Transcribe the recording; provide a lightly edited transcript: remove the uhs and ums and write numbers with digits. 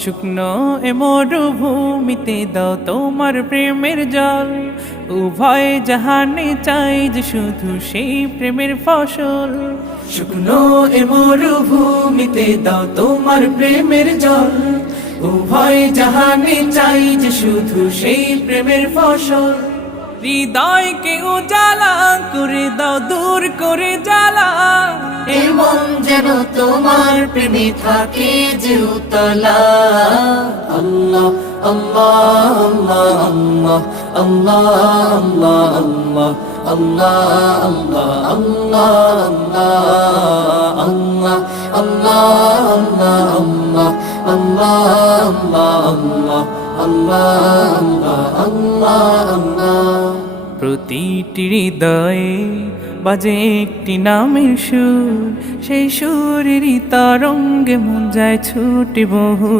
শুকনো এ মরুভূমিতে দাও তোমার প্রেমের জল, উভয় জাহানে চাই যে শুধু সেই প্রেমের ফসল। শুকনো এ মরুভূমিতে দাও তোমার প্রেমের জল, উভয় জাহানে চাই যে শুধু সেই প্রেমের ফসল। হৃদয়কে উজালা করে দাও, দূর করে জ্বালা, এমন যেন তোমার প্রেমে থাকে যে উতলা। আল্লাহ আল্লাহ আল্লাহ আল্লাহ আল্লাহ আল্লাহ আল্লাহ আল্লাহ আল্লাহ আল্লাহ আল্লাহ আল্লাহ আল্লাহ আল্লাহ আল্লাহ। প্রতিটি হৃদয়ে বাজে একটি নামের সুর, সেই সুরেরই তরঙ্গে মন যায় ছুটে বহু